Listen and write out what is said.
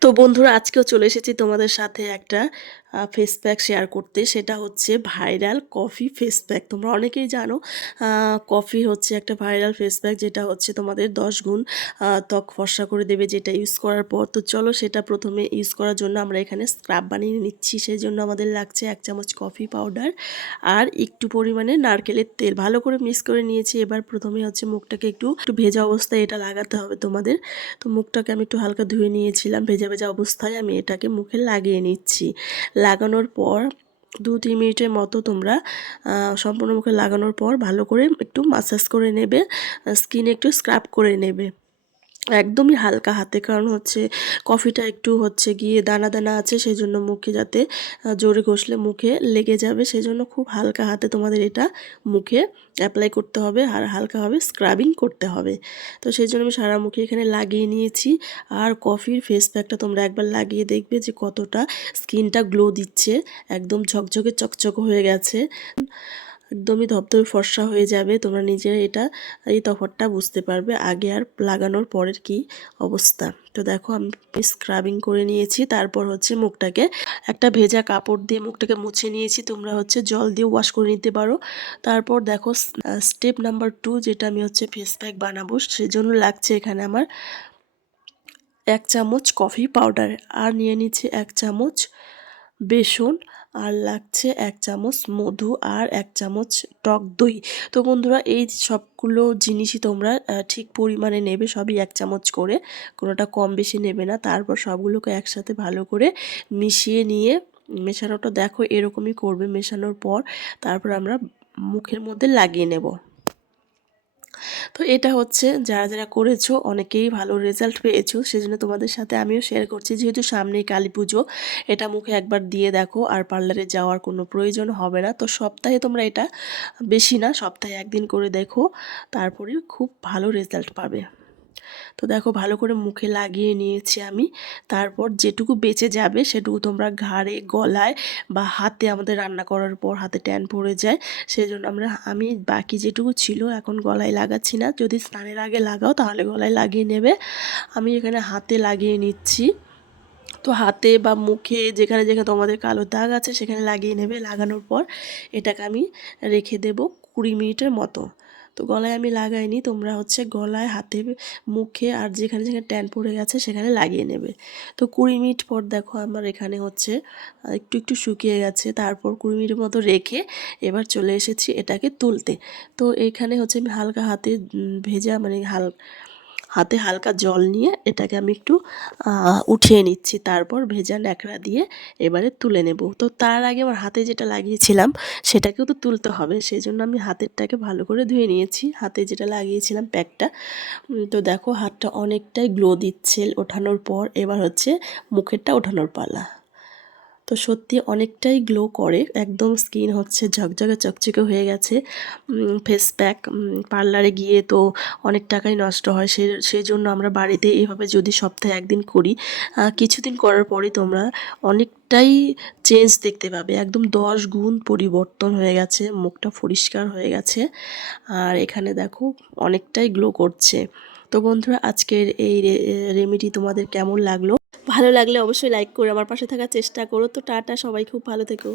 তো বন্ধুরা আজকেও চলে এসেছি তোমাদের সাথে একটা ফেস প্যাক শেয়ার করতে, সেটা হচ্ছে ভাইরাল কফি ফেস প্যাক তোমরা অনেকেই জানো কফি হচ্ছে একটা ভাইরাল ফেস প্যাক যেটা হচ্ছে তোমাদের দশ গুণ ত্বক ফর্সা করে দেবে যেটা ইউজ করার পর। তো চলো সেটা প্রথমে ইউজ করার জন্য আমরা এখানে স্ক্রাব বানিয়ে নিচ্ছি। সেই জন্য আমাদের লাগছে এক চামচ কফি পাউডার আর একটু পরিমাণে নারকেলের তেল। ভালো করে মিক্স করে নিয়েছি। এবার প্রথমে হচ্ছে মুখটাকে একটু একটু ভেজা অবস্থায় এটা লাগাতে হবে তোমাদের। তো মুখটাকে আমি একটু হালকা ধুয়ে নিয়েছিলাম। ভেজা ভেজা অবস্থায় আমি এটাকে মুখে লাগিয়ে নিচ্ছি। লাগানোর পর দু তিন মিনিটের মতো তোমরা সম্পূর্ণ মুখে লাগানোর পর ভালো করে একটু মাসাজ করে নেবে স্কিনে একটু স্ক্রাব করে নেবে। একদমই হালকা হাতে। কারণ হচ্ছে কফিটা একটু হচ্ছে গিয়ে দানা দানা আছে সেই জন্য মুখে যাতে জোরে ঘষলে মুখে লেগে যাবে সেই জন্য খুব হালকা হাতে তোমাদের এটা মুখে অ্যাপ্লাই করতে হবে আর হালকাভাবে স্ক্রাবিং করতে হবে। তো সেই জন্য আমি সারা মুখে এখানে লাগিয়ে নিয়েছি। আর কফির ফেস প্যাকটা তোমরা একবার লাগিয়ে দেখবে যে কতটা স্কিনটা গ্লো দিচ্ছে। একদম ঝকঝকে চকচক হয়ে গেছে। একদমই ধপধপে ফর্সা হয়ে যাবে, তোমরা নিজেরা এটা, এই তফাৎটা বুঝতে পারবে আগে আর লাগানোর পরের কি অবস্থা। তো দেখো, আমি স্ক্রাবিং করে নিয়েছি, তারপর হচ্ছে মুখটাকে একটা ভেজা কাপড় দিয়ে মুখটাকে মুছে নিয়েছি, তোমরা হচ্ছে জল দিয়ে ওয়াশ করে নিতে পারো। তারপর দেখো স্টেপ নাম্বার টু যেটা আমি হচ্ছে ফেস প্যাক বানাবো, সেজন্য লাগছে এখানে আমার এক চামচ কফি পাউডার আর নিয়ে নিচ্ছি এক চামচ বেসন আর লাগছে এক চামচ মধু আর এক চামচ টক দই। তো বন্ধুরা, এই সবগুলো জিনিসই তোমরা ঠিক পরিমাণে নেবে, সবই এক চামচ করে, কোনোটা কম বেশি নেবে না। তারপর সবগুলোকে একসাথে ভালো করে মিশিয়ে নিয়ে, মেশানোটা দেখো এরকমই করবে, মেশানোর পর তারপর আমরা মুখের মধ্যে লাগিয়ে নেব। তো এটা হচ্ছে যারা যারা করেছ, অনেকেই ভালো রেজাল্ট পেয়েছ, সেজন্য তোমাদের সাথে আমিও শেয়ার করছি। যেহেতু সামনেই কালী পুজো, এটা মুখে একবার দিয়ে দেখো, আর পার্লারে যাওয়ার কোনো প্রয়োজন হবে না। তো সপ্তাহে তোমরা এটা বেশি না, সপ্তাহে একদিন করে দেখো তারপরে খুব ভালো রেজাল্ট পাবে। তো দেখো ভালো করে মুখে লাগিয়ে নিয়েছি আমি। তারপর যেটুকু বেঁচে যাবে সেটুকু তোমরা ঘাড়ে, গলায় বা হাতে আমাদের রান্না করার পর হাতে ট্যান পড়ে যায়। সেই জন্য আমরা, আমি বাকি যেটুকু ছিল এখন গলায় লাগাচ্ছি না। যদি স্নানের আগে লাগাও তাহলে গলায় লাগিয়ে নেবে। আমি এখানে হাতে লাগিয়ে নিচ্ছি। তো হাতে বা মুখে যেখানে যেখানে তোমাদের কালো দাগ আছে সেখানে লাগিয়ে নেবে। লাগানোর পর এটাকে আমি রেখে দেব কুড়ি মিনিটের মতো। তো গলায় আমি লাগাইনি, তোমরা হচ্ছে গলায়, হাতে, মুখে আর যেখানে যেখানে ট্যান পড়ে গেছে সেখানে লাগিয়ে নেবে। তো কুড়ি মিনিট পর দেখো আমার এখানে হচ্ছে একটু একটু শুকিয়ে গেছে, তারপর কুড়ি মিনিটের মতো রেখে এবার চলে এসেছি এটাকে তুলতে। তো এখানে হচ্ছে আমি হালকা হাতে ভেজা মানে হাল হাতে হালকা জল নিয়ে এটাকে আমি একটু উঠিয়ে নিচ্ছি। তারপর ভেজা ন্যাকড়া দিয়ে এবারে তুলে নেব। তো তার আগে আমার হাতে যেটা লাগিয়েছিলাম, সেটাকেও তো তুলতে হবে। সেই জন্য আমি হাতেরটাকে ভালো করে ধুয়ে নিয়েছি। হাতে যেটা লাগিয়েছিলাম প্যাকটা তো দেখো হাতটা অনেকটাই গ্লো দিচ্ছে ওঠানোর পর। এবার হচ্ছে মুখেরটা ওঠানোর পালা। তো সত্যি অনেকটাই গ্লো করে। একদম স্কিন হচ্ছে ঝকঝকে চকচকে হয়ে গেছে। ফেস প্যাক পার্লারে গিয়ে তো অনেক টাকাই নষ্ট হয়। সে সেই জন্য আমরা বাড়িতে এইভাবে যদি সপ্তাহে একদিন করি কিছুদিন করার পরে তোমরা অনেক অনেকটাই চেঞ্জ দেখতে পাবে। একদম দশ গুণ পরিবর্তন হয়ে গেছে, মুখটা পরিষ্কার হয়ে গেছে। আর এখানে দেখো অনেকটাই গ্লো করছে। তো বন্ধুরা, আজকের এই রেমেডি তোমাদের কেমন লাগল? ভালো লাগলে অবশ্যই লাইক করে, আমার পাশে থাকার চেষ্টা করো। তো টাটা, সবাই খুব ভালো থেকো।